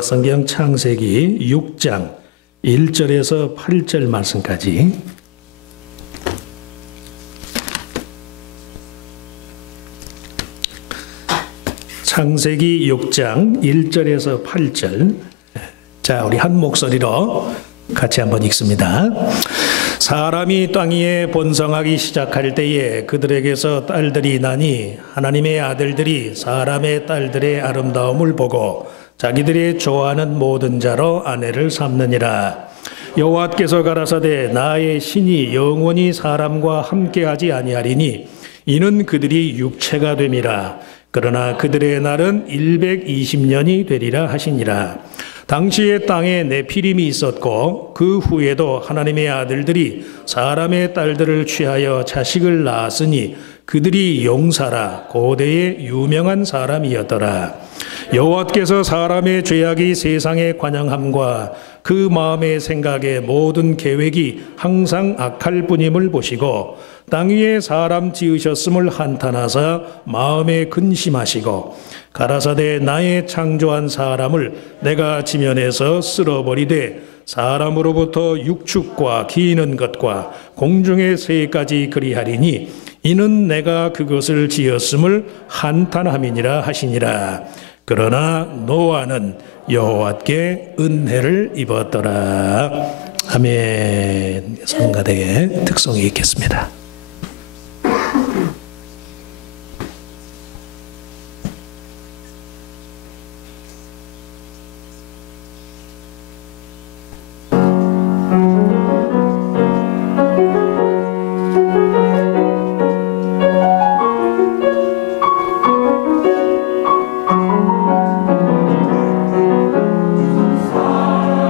성경 창세기 6장 1절에서 8절 말씀까지. 창세기 6장 1절에서 8절. 자, 우리 한 목소리로 같이 한번 읽습니다. 사람이 땅 위에 번성하기 시작할 때에 그들에게서 딸들이 나니 하나님의 아들들이 사람의 딸들의 아름다움을 보고 자기들이 좋아하는 모든 자로 아내를 삼느니라. 여호와께서 가라사대 나의 신이 영원히 사람과 함께하지 아니하리니 이는 그들이 육체가 됨이라. 그러나 그들의 날은 120년이 되리라 하시니라. 당시에 땅에 네피림이 있었고 그 후에도 하나님의 아들들이 사람의 딸들을 취하여 자식을 낳았으니 그들이 용사라 고대의 유명한 사람이었더라. 여호와께서 사람의 죄악이 세상에 관영함과 그 마음의 생각의 모든 계획이 항상 악할 뿐임을 보시고 땅 위에 사람 지으셨음을 한탄하사 마음에 근심하시고 가라사대 나의 창조한 사람을 내가 지면에서 쓸어버리되 사람으로부터 육축과 기는 것과 공중의 새까지 그리하리니 이는 내가 그것을 지었음을 한탄함이니라 하시니라. 그러나 노아는 여호와께 은혜를 입었더라. 아멘. 성가대의 특송이 있겠습니다. 사랑에서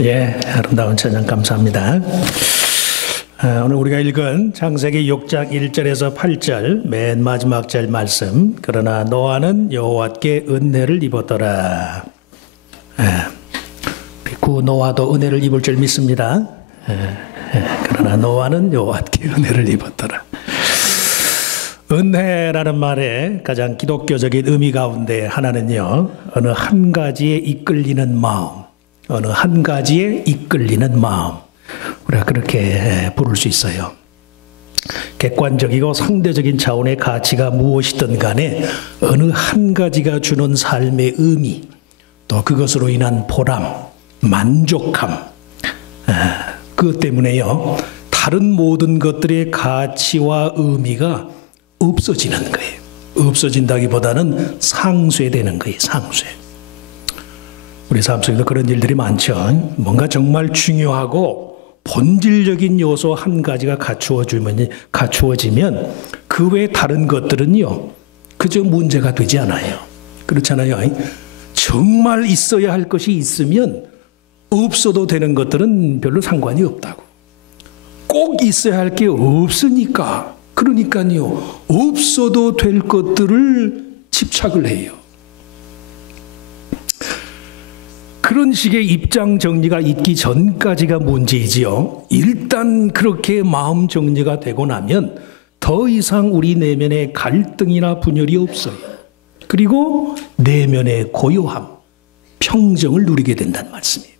예, 아름다운 찬양 감사합니다. 오늘 우리가 읽은 창세기 6장 1절에서 8절 맨 마지막 절 말씀. 그러나 노아는 여호와께 은혜를 입었더라. 그 노아도 은혜를 입을 줄 믿습니다. 그러나 노아는 여호와께 은혜를 입었더라. 은혜라는 말의 가장 기독교적인 의미 가운데 하나는요, 어느 한 가지에 이끌리는 마음, 어느 한 가지에 이끌리는 마음, 우리가 그렇게 부를 수 있어요. 객관적이고 상대적인 차원의 가치가 무엇이든 간에 어느 한 가지가 주는 삶의 의미, 또 그것으로 인한 보람, 만족함, 그것 때문에요, 다른 모든 것들의 가치와 의미가 없어지는 거예요. 없어진다기보다는 상쇄되는 거예요. 상쇄. 우리 삶 속에도 그런 일들이 많죠. 뭔가 정말 중요하고 본질적인 요소 한 가지가 갖추어지면 그 외 다른 것들은요, 그저 문제가 되지 않아요. 그렇잖아요. 정말 있어야 할 것이 있으면 없어도 되는 것들은 별로 상관이 없다고. 꼭 있어야 할 게 없으니까, 그러니까요, 없어도 될 것들을 집착을 해요. 그런 식의 입장 정리가 있기 전까지가 문제이지요. 일단 그렇게 마음 정리가 되고 나면 더 이상 우리 내면에 갈등이나 분열이 없어요. 그리고 내면의 고요함, 평정을 누리게 된다는 말씀이에요.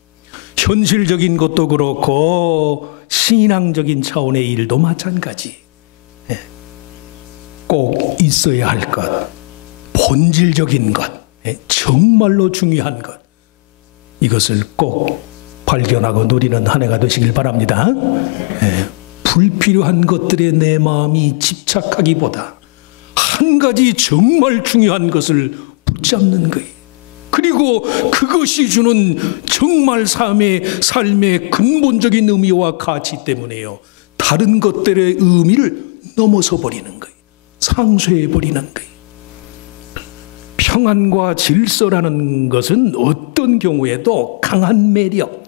현실적인 것도 그렇고 신앙적인 차원의 일도 마찬가지. 꼭 있어야 할 것, 본질적인 것, 정말로 중요한 것, 이것을 꼭 발견하고 누리는 한 해가 되시길 바랍니다. 불필요한 것들에 내 마음이 집착하기보다 한 가지 정말 중요한 것을 붙잡는 거예요. 그리고 그것이 주는 정말 삶의 근본적인 의미와 가치 때문에요, 다른 것들의 의미를 넘어서 버리는 거예요. 상쇄해 버리는 거예요. 평안과 질서라는 것은 어떤 경우에도 강한 매력,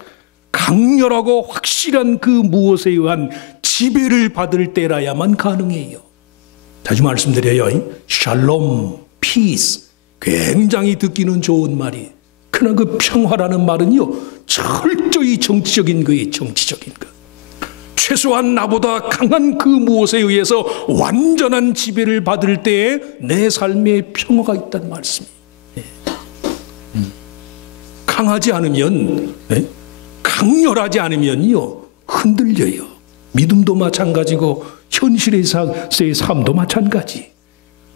강렬하고 확실한 그 무엇에 의한 지배를 받을 때라야만 가능해요. 자주 말씀드려요. 샬롬, 피스. 굉장히 듣기는 좋은 말이. 그러나 그 평화라는 말은요, 철저히 정치적인 거예요. 정치적인 거. 최소한 나보다 강한 그 무엇에 의해서 완전한 지배를 받을 때에 내 삶에 평화가 있다는 말씀이에요. 강하지 않으면, 강렬하지 않으면요, 흔들려요. 믿음도 마찬가지고 현실에서의 삶도 마찬가지.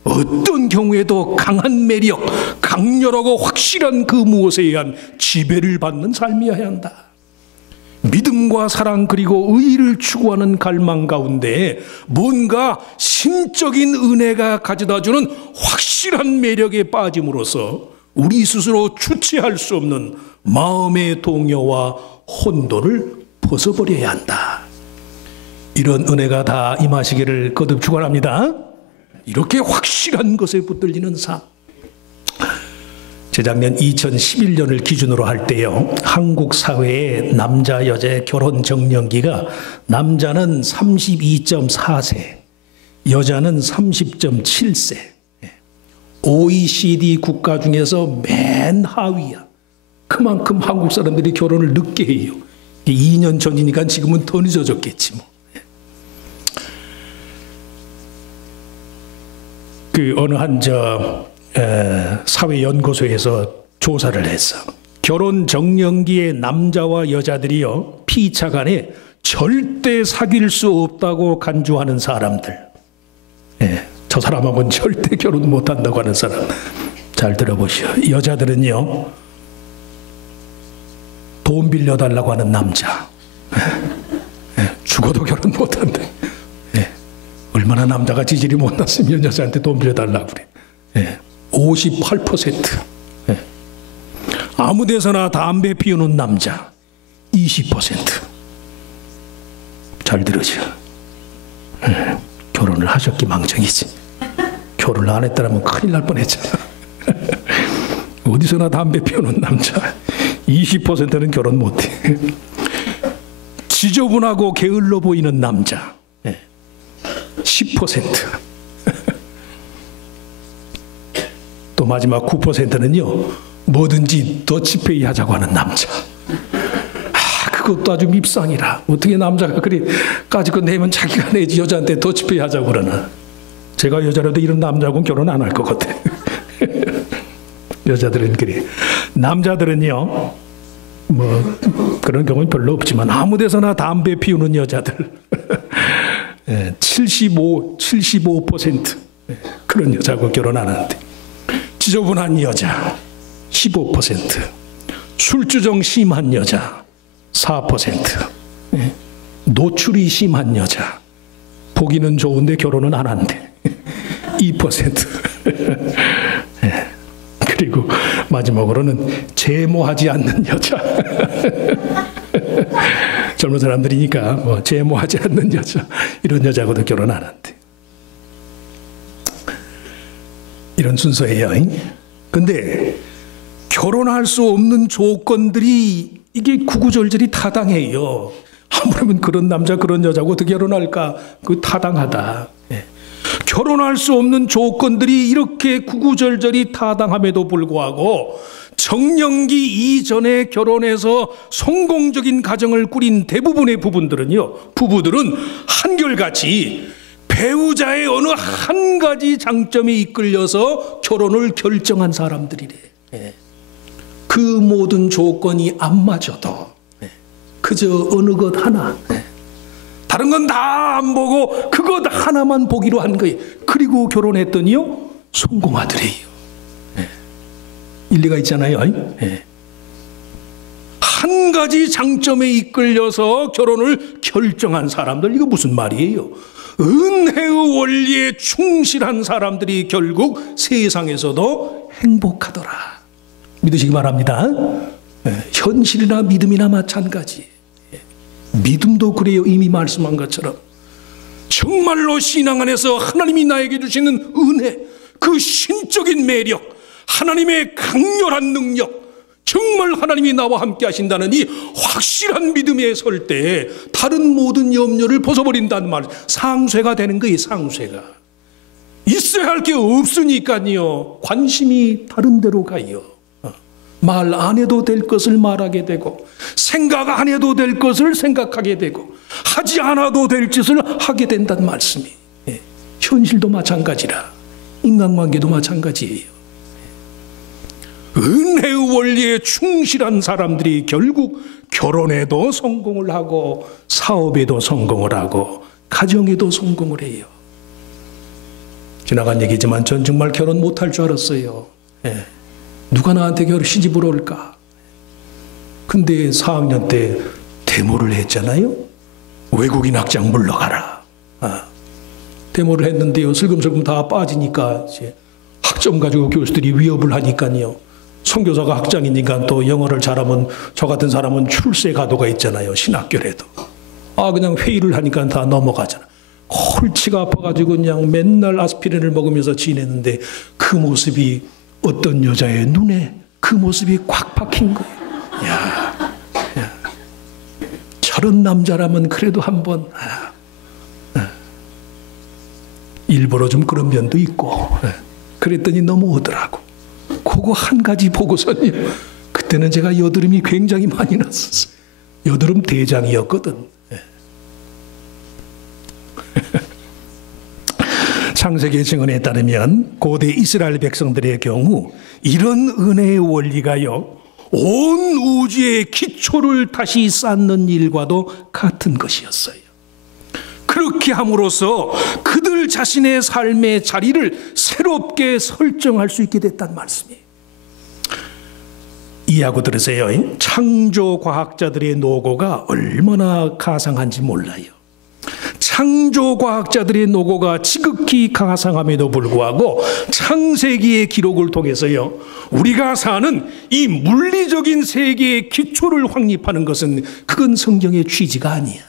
어떤 경우에도 강한 매력, 강렬하고 확실한 그 무엇에 의한 지배를 받는 삶이어야 한다. 믿음과 사랑 그리고 의의를 추구하는 갈망 가운데 뭔가 신적인 은혜가 가져다주는 확실한 매력에 빠짐으로써 우리 스스로 주체할 수 없는 마음의 동요와 혼돈을 벗어버려야 한다. 이런 은혜가 다 임하시기를 거듭 축원합니다. 이렇게 확실한 것에 붙들리는 삶. 재작년 2011년을 기준으로 할 때요, 한국 사회의 남자 여자의 결혼 정년기가 남자는 32.4세, 여자는 30.7세. OECD 국가 중에서 맨 하위야. 그만큼 한국 사람들이 결혼을 늦게 해요. 2년 전이니까 지금은 더 늦어졌겠지 뭐. 어느 한 사회연구소에서 조사를 했어. 결혼 정년기의 남자와 여자들이요, 피차 간에 절대 사귈 수 없다고 간주하는 사람들. 저 사람하고는 절대 결혼 못한다고 하는 사람. 잘 들어보시오. 여자들은요, 돈 빌려달라고 하는 남자. 죽어도 결혼 못한대. 얼마나 남자가 지질이 못났으면 여자한테 돈 빌려달라고 그래. 58%. 아무 데서나 담배 피우는 남자 20%. 잘 들으죠. 결혼을 하셨기 망정이지. 결혼을 안 했더라면 큰일 날 뻔했잖아. 어디서나 담배 피우는 남자 20%는 결혼 못해. 지저분하고 게을러 보이는 남자 10%. 또 마지막 9%는요, 뭐든지 더치페이 하자고 하는 남자. 그것도 아주 밉상이라. 어떻게 남자가 그리 까짓 거 내면 자기가 내지 여자한테 더치페이 하자고 그러나. 제가 여자라도 이런 남자하고는 결혼 안 할 것 같아. 여자들은 그래. 남자들은요, 뭐 그런 경우는 별로 없지만 아무 데서나 담배 피우는 여자들 75% 그런 여자하고 결혼 안 하는데, 지저분한 여자 15%, 술주정 심한 여자 4%, 노출이 심한 여자, 보기는 좋은데 결혼은 안 한대 2%. 그리고 마지막으로는 제모하지 않는 여자. 젊은 사람들이니까 뭐 제모하지 않는 여자, 이런 여자하고도 결혼 안 한대. 이런 순서예요. 근데 결혼할 수 없는 조건들이 이게 구구절절이 타당해요. 아무래도 그런 남자 그런 여자하고 어떻게 결혼할까? 그 타당하다. 결혼할 수 없는 조건들이 이렇게 구구절절이 타당함에도 불구하고 정년기 이전에 결혼해서 성공적인 가정을 꾸린 대부분의 부부들은 한결같이 배우자의 어느 한 가지 장점에 이끌려서 결혼을 결정한 사람들이래. 그 모든 조건이 안 맞아도 그저 어느 것 하나, 다른 건 다 안 보고 그것 하나만 보기로 한 거예요. 그리고 결혼했더니요, 성공하더래요. 일리가 있잖아요. 한 가지 장점에 이끌려서 결혼을 결정한 사람들, 이거 무슨 말이에요? 은혜의 원리에 충실한 사람들이 결국 세상에서도 행복하더라. 믿으시기 바랍니다. 현실이나 믿음이나 마찬가지. 믿음도 그래요. 이미 말씀한 것처럼 정말로 신앙 안에서 하나님이 나에게 주시는 은혜, 그 신적인 매력, 하나님의 강렬한 능력, 정말 하나님이 나와 함께 하신다는 이 확실한 믿음에 설 때 다른 모든 염려를 벗어버린다는 말, 상쇄가 되는 거예요. 상쇄가 있어야 할 게 없으니까요, 관심이 다른 데로 가요. 말 안 해도 될 것을 말하게 되고, 생각 안 해도 될 것을 생각하게 되고, 하지 않아도 될 짓을 하게 된다는 말씀이. 현실도 마찬가지라 인간관계도 마찬가지예요. 은혜의 원리에 충실한 사람들이 결국 결혼에도 성공을 하고, 사업에도 성공을 하고, 가정에도 성공을 해요. 지나간 얘기지만 전 정말 결혼 못할 줄 알았어요. 누가 나한테 시집을 올까? 근데 4학년 때 데모를 했잖아요. 외국인 학장 물러가라. 데모를 했는데요, 슬금슬금 다 빠지니까 이제 학점 가지고 교수들이 위협을 하니까요, 선교사가 학장이니까 또 영어를 잘하면 저 같은 사람은 출세 가도가 있잖아요. 신학교라도. 그냥 회의를 하니까 다 넘어가잖아. 골치가 아파가지고 그냥 맨날 아스피린을 먹으면서 지냈는데, 그 모습이 어떤 여자의 눈에 그 모습이 꽉 박힌 거예요. 야. 저런 남자라면 그래도 한번, 일부러 좀 그런 면도 있고, 그랬더니 넘어오더라고. 그거 한 가지 보고서는 그때는 제가 여드름이 굉장히 많이 났었어요. 여드름 대장이었거든. 창세기 증언에 따르면 고대 이스라엘 백성들의 경우 이런 은혜의 원리가요, 온 우주의 기초를 다시 쌓는 일과도 같은 것이었어요. 그렇게 함으로써 그들 자신의 삶의 자리를 새롭게 설정할 수 있게 됐단 말씀이에요. 이해하고 들으세요. 창조과학자들의 노고가 얼마나 가상한지 몰라요. 창조과학자들의 노고가 지극히 가상함에도 불구하고 창세기의 기록을 통해서요, 우리가 사는 이 물리적인 세계의 기초를 확립하는 것은 그건 성경의 취지가 아니야.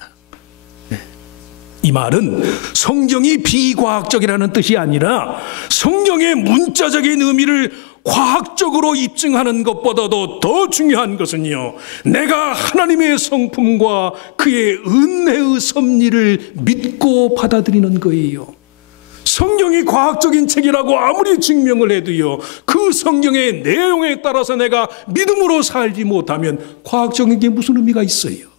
이 말은 성경이 비과학적이라는 뜻이 아니라 성경의 문자적인 의미를 과학적으로 입증하는 것보다도 더 중요한 것은요, 내가 하나님의 성품과 그의 은혜의 섭리를 믿고 받아들이는 거예요. 성경이 과학적인 책이라고 아무리 증명을 해도요, 그 성경의 내용에 따라서 내가 믿음으로 살지 못하면 과학적인 게 무슨 의미가 있어요?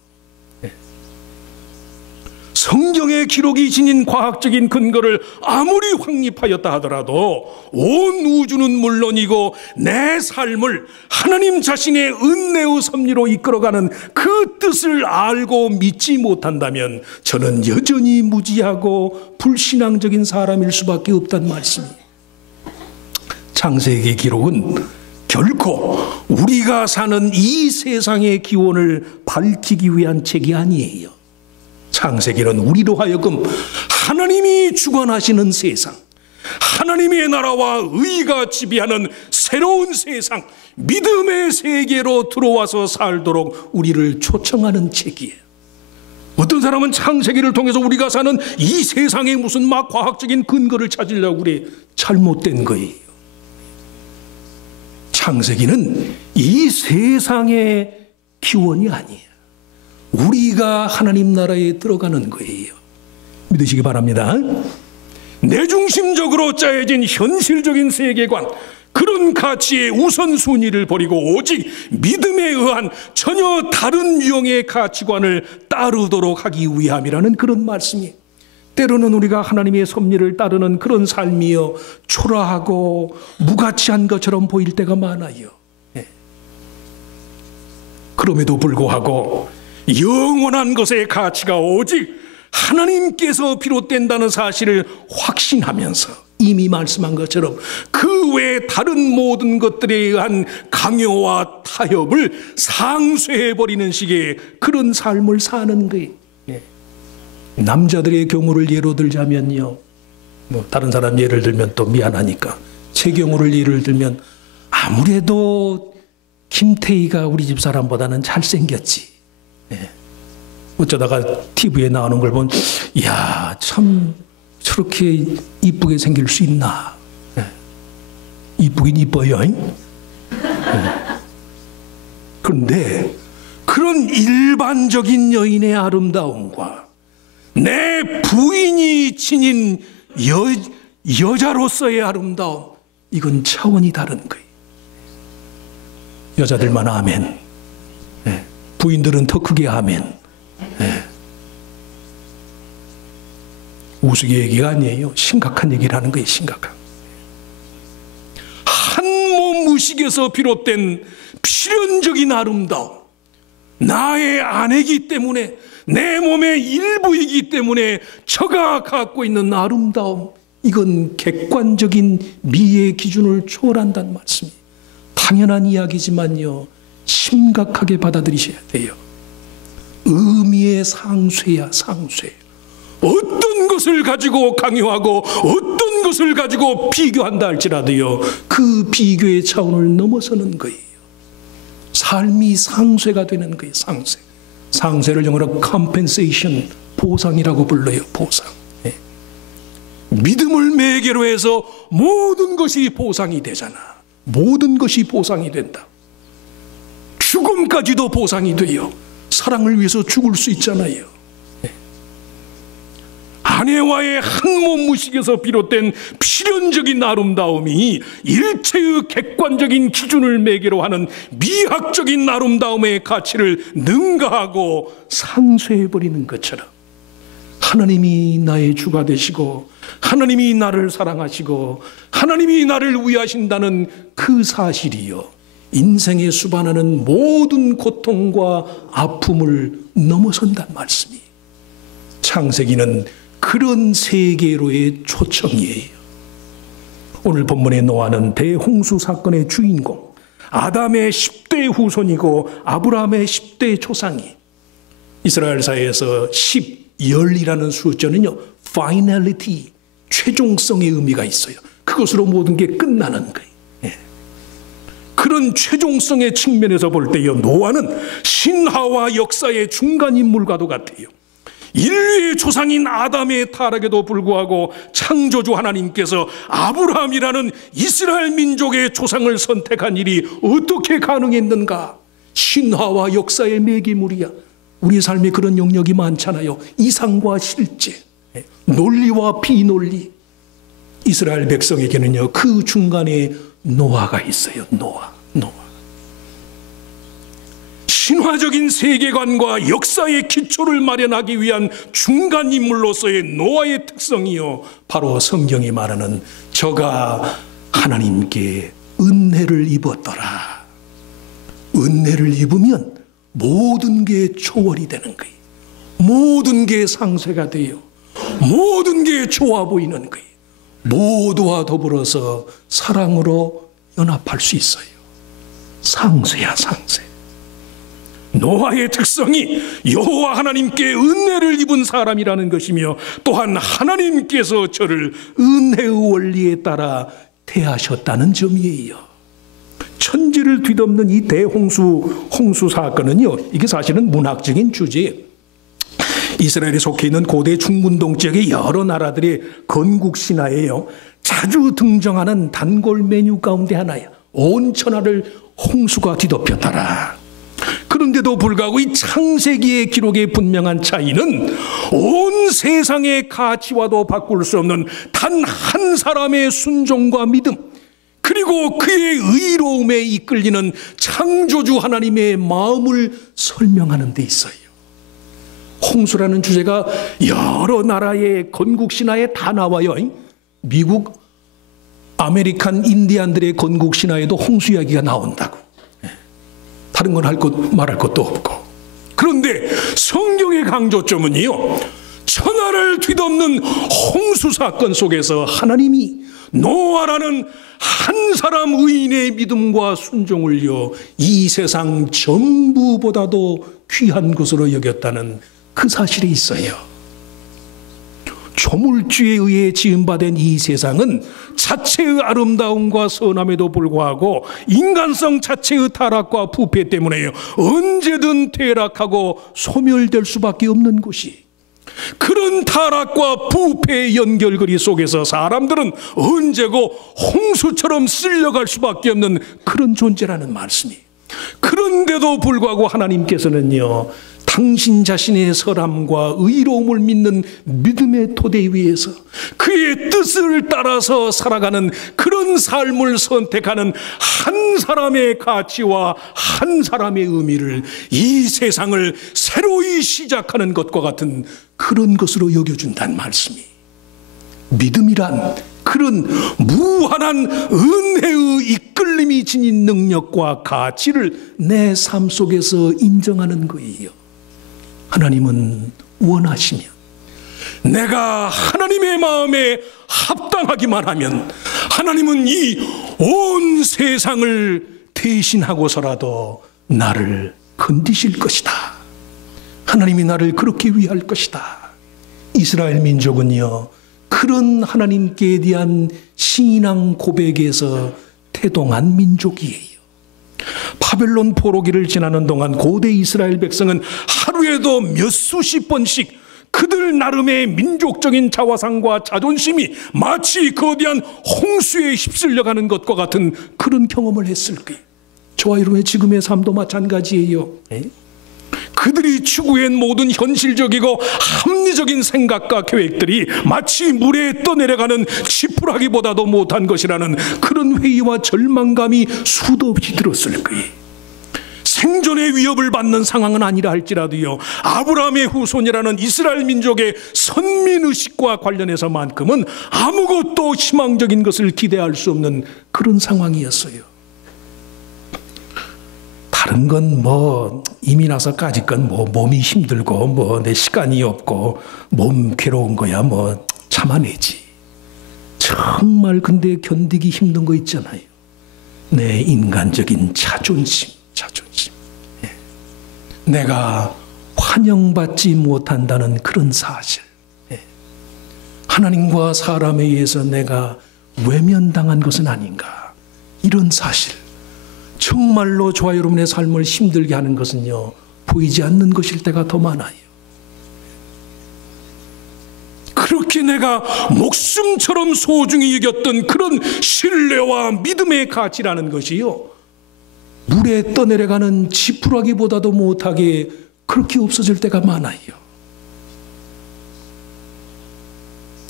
성경의 기록이 지닌 과학적인 근거를 아무리 확립하였다 하더라도 온 우주는 물론이고 내 삶을 하나님 자신의 은혜의 섭리로 이끌어가는 그 뜻을 알고 믿지 못한다면 저는 여전히 무지하고 불신앙적인 사람일 수밖에 없단 말씀이에요. 창세기 기록은 결코 우리가 사는 이 세상의 기원을 밝히기 위한 책이 아니에요. 창세기는 우리로 하여금 하나님이 주관하시는 세상, 하나님의 나라와 의가 지배하는 새로운 세상, 믿음의 세계로 들어와서 살도록 우리를 초청하는 책이에요. 어떤 사람은 창세기를 통해서 우리가 사는 이 세상에 무슨 막 과학적인 근거를 찾으려고 그래. 잘못된 거예요. 창세기는 이 세상의 기원이 아니에요. 우리가 하나님 나라에 들어가는 거예요. 믿으시기 바랍니다. 내중심적으로 짜여진 현실적인 세계관, 그런 가치의 우선순위를 버리고 오직 믿음에 의한 전혀 다른 유형의 가치관을 따르도록 하기 위함이라는 그런 말씀이에요. 때로는 우리가 하나님의 섭리를 따르는 그런 삶이요, 초라하고 무가치한 것처럼 보일 때가 많아요. 그럼에도 불구하고 영원한 것의 가치가 오직 하나님께서 비롯된다는 사실을 확신하면서 이미 말씀한 것처럼 그 외 다른 모든 것들에 의한 강요와 타협을 상쇄해버리는 식의 그런 삶을 사는 거예요. 남자들의 경우를 예로 들자면요, 다른 사람 예를 들면 또 미안하니까 제 경우를 예를 들면 아무래도 김태희가 우리 집 사람보다는 잘생겼지. 어쩌다가 TV에 나오는 걸 보면 이야, 참 저렇게 이쁘게 생길 수 있나. 이쁘긴 이뻐요. 그런데 그런 일반적인 여인의 아름다움과 내 부인이 지닌 여자로서의 아름다움, 이건 차원이 다른 거예요. 여자들만 아멘, 부인들은 더 크게 아멘. 우스개 얘기가 아니에요. 심각한 얘기를 하는 거예요. 심각한. 한 몸 무식에서 비롯된 필연적인 아름다움, 나의 아내이기 때문에, 내 몸의 일부이기 때문에 저가 갖고 있는 아름다움, 이건 객관적인 미의 기준을 초월한다는 말씀이에요. 당연한 이야기지만요, 심각하게 받아들이셔야 돼요. 의미의 상쇄야, 상쇄. 어떤 것을 가지고 강요하고 어떤 것을 가지고 비교한다 할지라도요, 그 비교의 차원을 넘어서는 거예요. 삶이 상쇄가 되는 거예요. 상쇄. 상쇄를 영어로 compensation, 보상이라고 불러요. 보상. 믿음을 매개로 해서 모든 것이 보상이 되잖아. 모든 것이 보상이 된다. 죽음까지도 보상이 돼요. 사랑을 위해서 죽을 수 있잖아요. 아내와의 한 몸 무식에서 비롯된 필연적인 아름다움이 일체의 객관적인 기준을 매개로 하는 미학적인 아름다움의 가치를 능가하고 상쇄해버리는 것처럼, 하나님이 나의 주가 되시고 하나님이 나를 사랑하시고 하나님이 나를 위하신다는 그 사실이요, 인생에 수반하는 모든 고통과 아픔을 넘어선다는 말씀이, 창세기는 그런 세계로의 초청이에요. 오늘 본문의 노아는 대홍수 사건의 주인공, 아담의 10대 후손이고 아브라함의 10대 조상이, 이스라엘사에서 10열이라는 숫자는요, finality, 최종성의 의미가 있어요. 그것으로 모든 게 끝나는 거예요. 그런 최종성의 측면에서 볼 때요, 노아는 신화와 역사의 중간 인물과도 같아요. 인류의 조상인 아담의 타락에도 불구하고 창조주 하나님께서 아브라함이라는 이스라엘 민족의 조상을 선택한 일이 어떻게 가능했는가? 신화와 역사의 매개물이야. 우리 삶에 그런 영역이 많잖아요. 이상과 실제, 논리와 비논리. 이스라엘 백성에게는요, 그 중간에 노아가 있어요. 노아. 신화적인 세계관과 역사의 기초를 마련하기 위한 중간 인물로서의 노아의 특성이요, 바로 성경이 말하는 저가 하나님께 은혜를 입었더라. 은혜를 입으면 모든 게 초월이 되는 거예요. 모든 게 상쇄가 돼요. 모든 게 좋아 보이는 거예요. 모두와 더불어서 사랑으로 연합할 수 있어요. 상쇄야, 상쇄. 노아의 특성이 여호와 하나님께 은혜를 입은 사람이라는 것이며, 또한 하나님께서 저를 은혜의 원리에 따라 대하셨다는 점이에요. 천지를 뒤덮는 이 홍수 사건은요, 이게 사실은 문학적인 주제예요. 이스라엘에 속해 있는 고대 중문동 지역의 여러 나라들의 건국 신화예요. 자주 등장하는 단골 메뉴 가운데 하나야. 온 천하를 홍수가 뒤덮였더라. 그런데도 불구하고 이 창세기의 기록의 분명한 차이는 온 세상의 가치와도 바꿀 수 없는 단 한 사람의 순종과 믿음, 그리고 그의 의로움에 이끌리는 창조주 하나님의 마음을 설명하는 데 있어요. 홍수라는 주제가 여러 나라의 건국 신화에 다 나와요. 미국 아메리칸 인디안들의 건국 신화에도 홍수 이야기가 나온다고. 다른 건 말할 것도 없고. 그런데 성경의 강조점은요, 천하를 뒤덮는 홍수 사건 속에서 하나님이 노아라는 한 사람 의인의 믿음과 순종을요, 이 세상 전부보다도 귀한 것으로 여겼다는 그 사실이 있어요. 조물주에 의해 지음받은 이 세상은 자체의 아름다움과 선함에도 불구하고 인간성 자체의 타락과 부패 때문에 언제든 퇴락하고 소멸될 수밖에 없는 곳이, 그런 타락과 부패의 연결고리 속에서 사람들은 언제고 홍수처럼 쓸려갈 수밖에 없는 그런 존재라는 말씀이. 그런데도 불구하고 하나님께서는요, 당신 자신의 설함과 의로움을 믿는 믿음의 토대 위에서 그의 뜻을 따라서 살아가는 그런 삶을 선택하는 한 사람의 가치와 한 사람의 의미를, 이 세상을 새로이 시작하는 것과 같은 그런 것으로 여겨준다는 말씀이, 믿음이란 그런 무한한 은혜의 이끌림이 지닌 능력과 가치를 내 삶 속에서 인정하는 거예요. 하나님은 원하시면, 내가 하나님의 마음에 합당하기만 하면 하나님은 이 온 세상을 대신하고서라도 나를 건지실 것이다. 하나님이 나를 그렇게 위할 것이다. 이스라엘 민족은요, 그런 하나님께 대한 신앙 고백에서 태동한 민족이에요. 바벨론 포로기를 지나는 동안 고대 이스라엘 백성은 하루에도 몇 수십 번씩 그들 나름의 민족적인 자화상과 자존심이 마치 거대한 홍수에 휩쓸려가는 것과 같은 그런 경험을 했을 거예요. 저와 여러분의 지금의 삶도 마찬가지예요. 그들이 추구한 모든 현실적이고 합리적인 생각과 계획들이 마치 물에 떠내려가는 지푸라기보다도 못한 것이라는 그런 회의와 절망감이 수도 없이 들었을 거예요. 생존의 위협을 받는 상황은 아니라 할지라도요, 아브라함의 후손이라는 이스라엘 민족의 선민의식과 관련해서만큼은 아무것도 희망적인 것을 기대할 수 없는 그런 상황이었어요. 다른 건 이민와서까지 건 몸이 힘들고 내 시간이 없고 몸 괴로운 거야 참아내지. 정말 근데 견디기 힘든 거 있잖아요. 내 인간적인 자존심. 예. 내가 환영받지 못한다는 그런 사실. 예. 하나님과 사람에 의해서 내가 외면당한 것은 아닌가. 이런 사실. 정말로 저와 여러분의 삶을 힘들게 하는 것은요, 보이지 않는 것일 때가 더 많아요. 아내가 목숨처럼 소중히 여겼던 그런 신뢰와 믿음의 가치라는 것이요, 물에 떠내려가는 지푸라기보다도 못하게 그렇게 없어질 때가 많아요.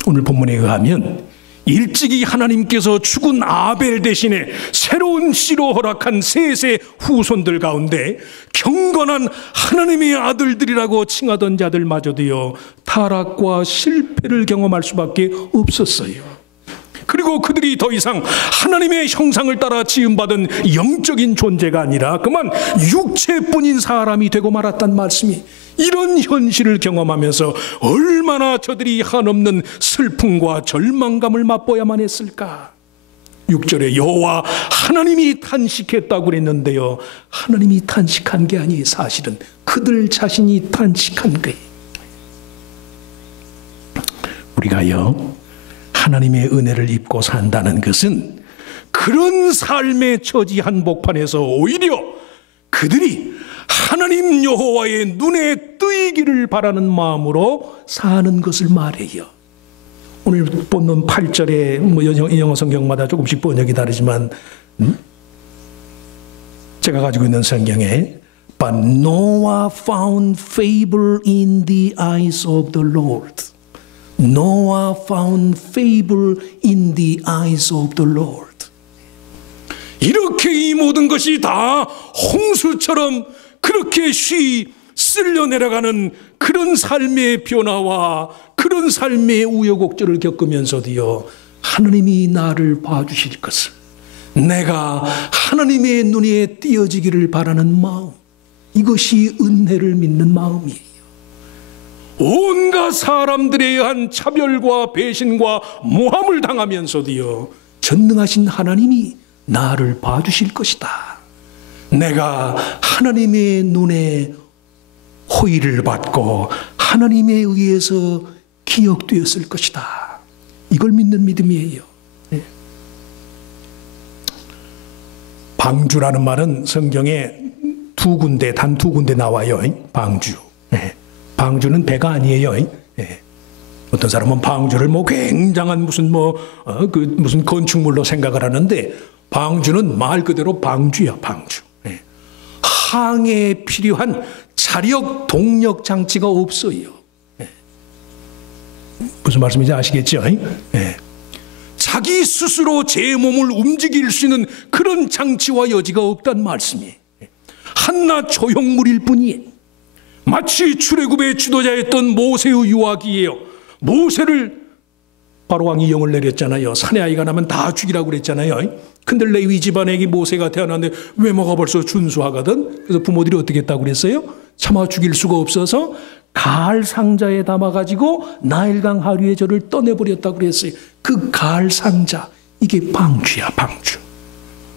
오늘 본문에 의하면 일찍이 하나님께서 죽은 아벨 대신에 새로운 씨로 허락한 셋의 후손들 가운데 경건한 하나님의 아들들이라고 칭하던 자들마저도요, 타락과 실패를 경험할 수밖에 없었어요. 그리고 그들이 더 이상 하나님의 형상을 따라 지음받은 영적인 존재가 아니라 그만 육체뿐인 사람이 되고 말았단 말씀이, 이런 현실을 경험하면서 얼마나 저들이 한없는 슬픔과 절망감을 맛보야만 했을까. 6절에 여호와 하나님이 탄식했다고 그랬는데요, 하나님이 탄식한 게 아니에요. 사실은 그들 자신이 탄식한 거예요. 우리가요, 하나님의 은혜를 입고 산다는 것은 그런 삶의 처지 한복판에서 오히려 그들이 하나님 여호와의 눈에 뜨이기를 바라는 마음으로 사는 것을 말해요. 오늘 본문 8절에 영어 성경마다 조금씩 번역이 다르지만 제가 가지고 있는 성경에 But Noah found favor in the eyes of the Lord. Noah found favor in the eyes of the Lord. 이렇게 이 모든 것이 다 홍수처럼 그렇게 쓸려 내려가는 그런 삶의 변화와 그런 삶의 우여곡절을 겪으면서도요, 하나님이 나를 봐주실 것을, 내가 하나님의 눈에 띄어지기를 바라는 마음, 이것이 은혜를 믿는 마음이에요. 온갖 사람들에 의한 차별과 배신과 모함을 당하면서도요, 전능하신 하나님이 나를 봐주실 것이다. 내가 하나님의 눈에 호의를 받고 하나님에 의해서 기억되었을 것이다. 이걸 믿는 믿음이에요. 방주라는 말은 성경에 단 두 군데 나와요. 방주. 방주는 배가 아니에요. 어떤 사람은 방주를 굉장한 무슨 건축물로 생각을 하는데, 방주는 말 그대로 방주야, 방주. 항해에 필요한 자력, 동력 장치가 없어요. 무슨 말씀인지 아시겠죠? 자기 스스로 제 몸을 움직일 수 있는 그런 장치와 여지가 없단 말씀이에요. 한낱 조형물일 뿐이에요. 마치 출애굽의 지도자였던 모세의 유아기예요. 모세를 바로 왕이 영을 내렸잖아요. 사내 아이가 나면 다 죽이라고 그랬잖아요. 근데 레위 집안에게 모세가 태어났는데 외모가 벌써 준수하거든. 그래서 부모들이 어떻게 했다고 그랬어요? 차마 죽일 수가 없어서 가을 상자에 담아가지고 나일강 하류에 저를 떠내버렸다고 그랬어요. 그 가을 상자, 이게 방주야, 방주.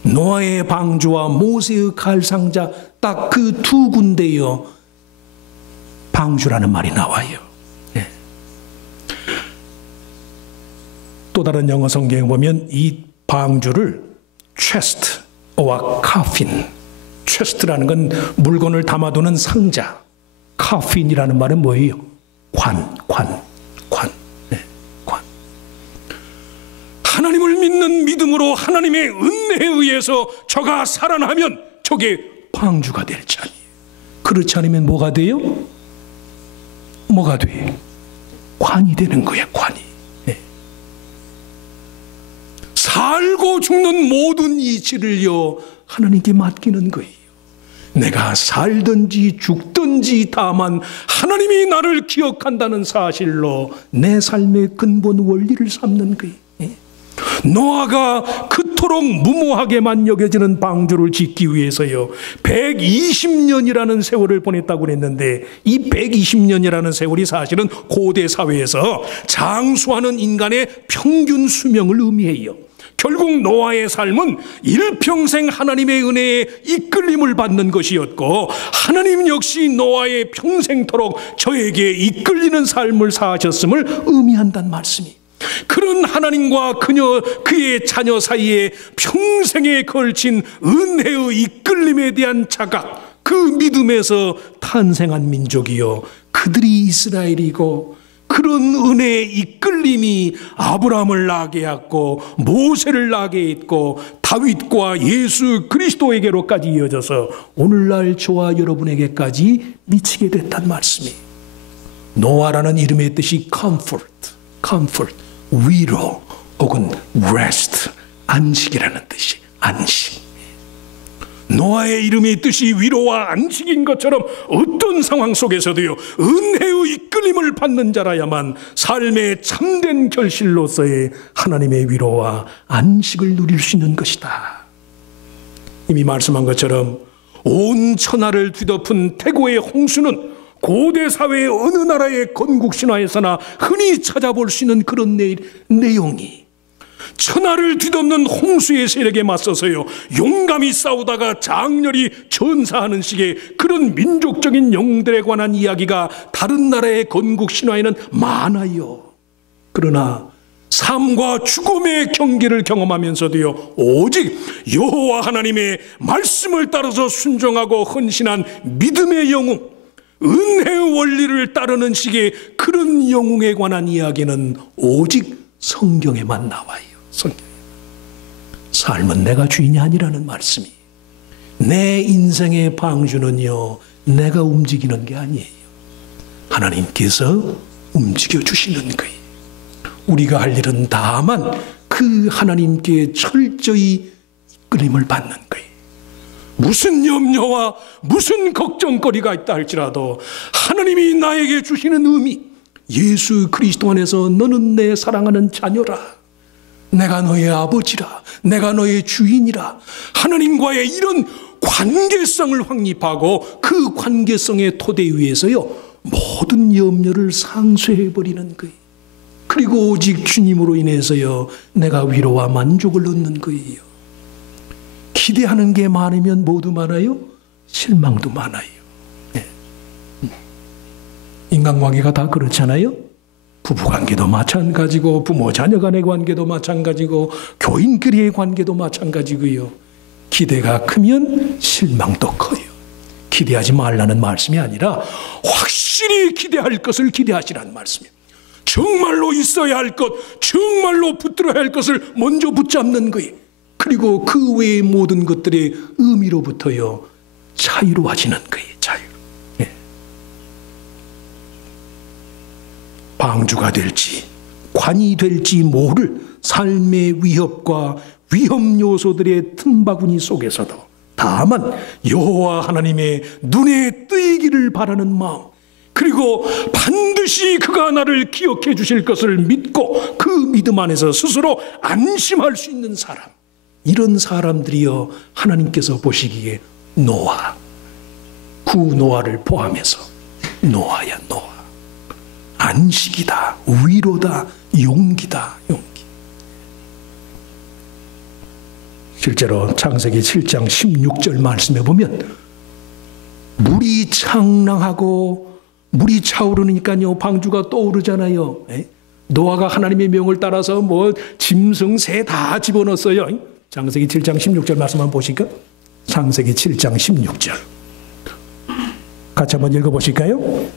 노아의 방주와 모세의 가을 상자, 딱 그 두 군데요, 방주라는 말이 나와요. 또 다른 영어 성경에 보면 이 방주를 체스트와 카핀, 체스트라는 건 물건을 담아두는 상자, 카핀이라는 말은 뭐예요? 관. 하나님을 믿는 믿음으로 하나님의 은혜에 의해서 저가 살아나면 저게 방주가 될 자니, 그렇지 않으면 뭐가 돼요? 뭐가 돼? 관이 되는 거야, 관이. 살고 죽는 모든 이치를요, 하나님께 맡기는 거예요. 내가 살든지 죽든지 다만 하나님이 나를 기억한다는 사실로 내 삶의 근본 원리를 삼는 거예요. 노아가 그토록 무모하게만 여겨지는 방주를 짓기 위해서요, 120년이라는 세월을 보냈다고 그랬는데, 이 120년이라는 세월이 사실은 고대 사회에서 장수하는 인간의 평균 수명을 의미해요. 결국 노아의 삶은 일평생 하나님의 은혜에 이끌림을 받는 것이었고, 하나님 역시 노아의 평생토록 저에게 이끌리는 삶을 사셨음을 의미한단 말씀이, 그런 하나님과 그의 자녀 사이에 평생에 걸친 은혜의 이끌림에 대한 자각, 그 믿음에서 탄생한 민족이요, 그들이 이스라엘이고 그런 은혜의 이끌림이 아브라함을 나게 했고 모세를 나게 했고 다윗과 예수 그리스도에게로까지 이어져서 오늘날 저와 여러분에게까지 미치게 됐단 말씀이. 노아라는 이름의 뜻이 comfort, 위로 혹은 rest, 안식이라는 뜻이 안식. 노아의 이름의 뜻이 위로와 안식인 것처럼 어떤 상황 속에서도요, 은혜의 이끌림을 받는 자라야만 삶의 참된 결실로서의 하나님의 위로와 안식을 누릴 수 있는 것이다. 이미 말씀한 것처럼 온 천하를 뒤덮은 태고의 홍수는 고대 사회의 어느 나라의 건국 신화에서나 흔히 찾아볼 수 있는 그런 내용이, 천하를 뒤덮는 홍수의 세력에 맞서서요, 용감히 싸우다가 장렬히 전사하는 식의 그런 민족적인 영웅들에 관한 이야기가 다른 나라의 건국 신화에는 많아요. 그러나 삶과 죽음의 경계를 경험하면서도요, 오직 여호와 하나님의 말씀을 따라서 순종하고 헌신한 믿음의 영웅, 은혜의 원리를 따르는 식의 그런 영웅에 관한 이야기는 오직 성경에만 나와요. 삶은 내가 주인이 아니라는 말씀이. 내 인생의 방주는요, 내가 움직이는 게 아니에요. 하나님께서 움직여 주시는 거예요. 우리가 할 일은 다만 그 하나님께 철저히 이끌림을 받는 거예요. 무슨 염려와 무슨 걱정거리가 있다 할지라도 하나님이 나에게 주시는 의미, 예수 그리스도 안에서 너는 내 사랑하는 자녀라, 내가 너의 아버지라, 내가 너의 주인이라, 하나님과의 이런 관계성을 확립하고 그 관계성의 토대 위에서요, 모든 염려를 상쇄해버리는 거예요. 그리고 오직 주님으로 인해서요, 내가 위로와 만족을 얻는 거예요. 기대하는 게 많으면 뭐도 많아요? 실망도 많아요. 네. 인간관계가 다 그렇잖아요. 부부관계도 마찬가지고, 부모 자녀 간의 관계도 마찬가지고, 교인끼리의 관계도 마찬가지고요. 기대가 크면 실망도 커요. 기대하지 말라는 말씀이 아니라 확실히 기대할 것을 기대하시라는 말씀이에요. 정말로 있어야 할 것, 정말로 붙들어야 할 것을 먼저 붙잡는 거예요. 그리고 그 외의 모든 것들의 의미로부터요, 자유로워지는 거예요. 자유. 예. 방주가 될지 관이 될지 모를 삶의 위협과 위험 요소들의 틈바구니 속에서도 다만 여호와 하나님의 눈에 띄기를 바라는 마음, 그리고 반드시 그가 나를 기억해 주실 것을 믿고 그 믿음 안에서 스스로 안심할 수 있는 사람, 이런 사람들이여 하나님께서 보시기에 노아, 구노아를 포함해서 노아야 노아. 안식이다, 위로다, 용기다, 용기. 실제로 창세기 7장 16절 말씀에 보면 물이 창랑하고 물이 차오르니까요, 방주가 떠오르잖아요. 노아가 하나님의 명을 따라서 뭐 짐승 새 다 집어넣었어요. 창세기 7장 16절 말씀 한번 보실까? 창세기 7장 16절 같이 한번 읽어보실까요?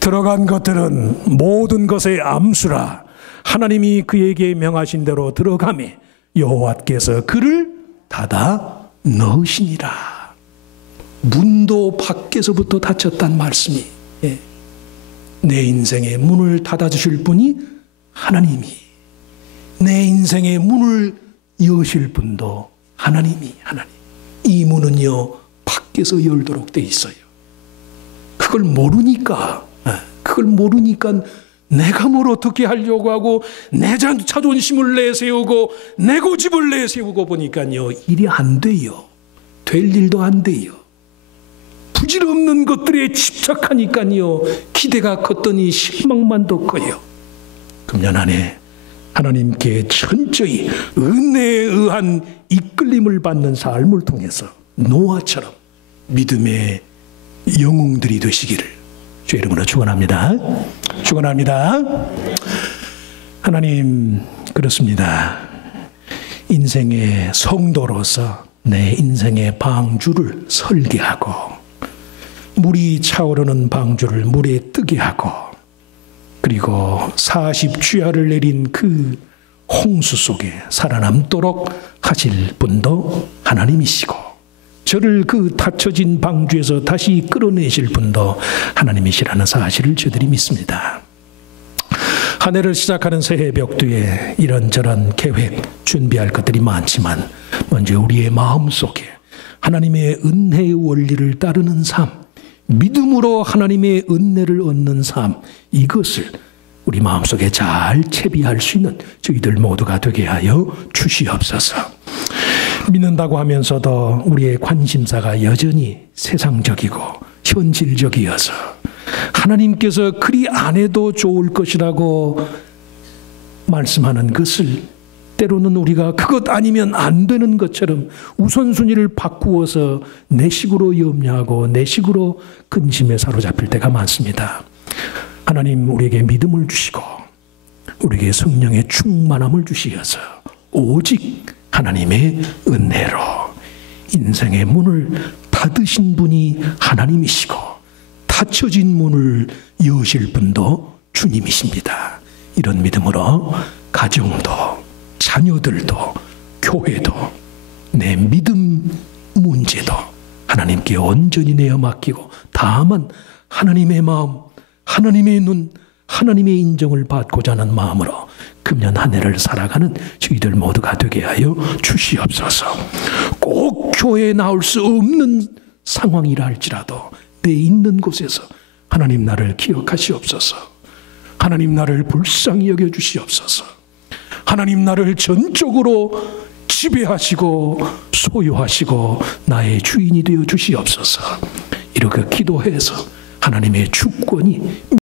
들어간 것들은 모든 것의 암수라. 하나님이 그에게 명하신 대로 들어가매 여호와께서 그를 닫아 넣으시니라. 문도 밖에서부터 닫혔단 말씀이. 내 인생의 문을 닫아주실 분이 하나님이, 내 인생의 문을 여실 분도 하나님. 이 문은요, 밖에서 열도록 돼 있어요. 그걸 모르니까 내가 뭘 어떻게 하려고 하고 내 자존심을 내세우고 내 고집을 내세우고 보니까요, 일이 안 돼요. 될 일도 안 돼요. 부질없는 것들에 집착하니까요, 기대가 컸더니 실망만 더 커요. 금년 안에 하나님께 철저히 은혜에 의한 이끌림을 받는 삶을 통해서 노아처럼 믿음의 영웅들이 되시기를 주의 이름으로 축원합니다. 축원합니다. 하나님, 그렇습니다. 인생의 성도로서 내 인생의 방주를 설계하고 물이 차오르는 방주를 물에 뜨게 하고 그리고 40주야를 내린 그 홍수 속에 살아남도록 하실 분도 하나님이시고, 저를 그 닫혀진 방주에서 다시 끌어내실 분도 하나님이시라는 사실을 저들이 믿습니다. 한 해를 시작하는 새해 벽두에 이런저런 계획, 준비할 것들이 많지만 먼저 우리의 마음속에 하나님의 은혜의 원리를 따르는 삶, 믿음으로 하나님의 은혜를 얻는 삶, 이것을 우리 마음속에 잘 채비할 수 있는 저희들 모두가 되게 하여 주시옵소서. 믿는다고 하면서도 우리의 관심사가 여전히 세상적이고 현실적이어서 하나님께서 그리 안 해도 좋을 것이라고 말씀하는 것을 때로는 우리가 그것 아니면 안 되는 것처럼 우선순위를 바꾸어서 내 식으로 염려하고 내 식으로 근심에 사로잡힐 때가 많습니다. 하나님 우리에게 믿음을 주시고 우리에게 성령의 충만함을 주시어서 오직 하나님의 은혜로 인생의 문을 닫으신 분이 하나님이시고 닫혀진 문을 여실 분도 주님이십니다. 이런 믿음으로 가정도 자녀들도 교회도 내 믿음 문제도 하나님께 온전히 내어 맡기고 다만 하나님의 마음, 하나님의 눈, 하나님의 인정을 받고자 하는 마음으로 금년 한 해를 살아가는 저희들 모두가 되게 하여 주시옵소서. 꼭 교회에 나올 수 없는 상황이라 할지라도 내 있는 곳에서 하나님 나를 기억하시옵소서. 하나님 나를 불쌍히 여겨주시옵소서. 하나님 나를 전적으로 지배하시고 소유하시고 나의 주인이 되어 주시옵소서. 이렇게 기도해서 하나님의 주권이